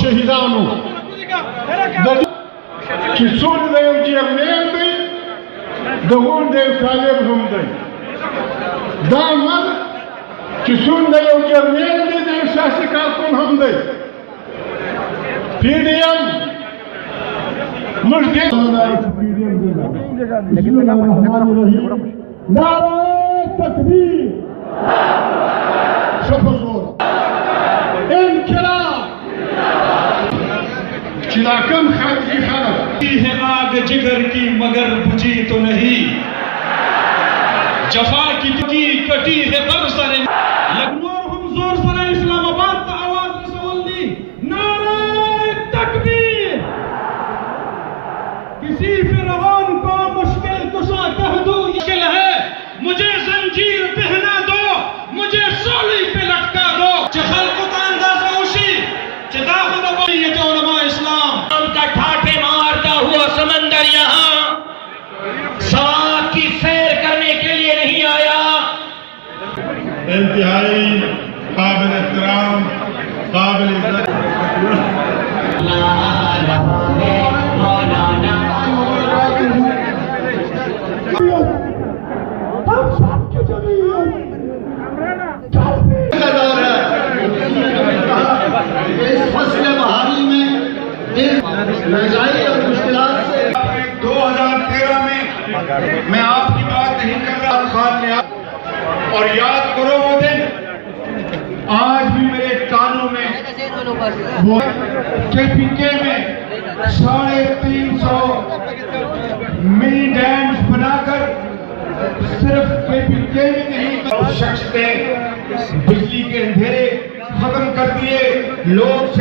شهیدانو چې څوک د you Jarnail the دغون the you طالب هم دی دا عمل چې څوک د you Jarnail the the you سیاسي کارکن هم دی پی ډي ایم موږ دې نعره تکبیر شفقت انقلاب چلاکم خاکی خلق ہے آگ جگر کی مگر بجھی تو نہیں جفا کی کٹی ہے برسر لکھنؤ ہم زور سر اسلام آباد کا آواز رسول دی نعرہ تکبیر کسی فرعون کو مشکل کشا کہہ دو مشکل ہے مجھے زنجیر پہنا دو مجھے سولی پہ لٹکا دو جھلک کا اندازہ اوشی چدا خدا بلیت علماء اسلام کا ٹھاٹے مارتا ہوا سمندر یہاں سوات کی سیر کرنے کے لیے نہیں آیا انتہائی قابل احترام قابل عزت اور مشکلات سے 2013 میں میں آپ کی بات نہیں کر رہا خان نے اور یاد کرو وہ دن آج بھی میرے کانوں میں وہ KPK میں 350 منی ڈیمز بنا کر صرف KPK میں نہیں شخص نے بجلی کے اندھیرے ختم کر دیے لوگ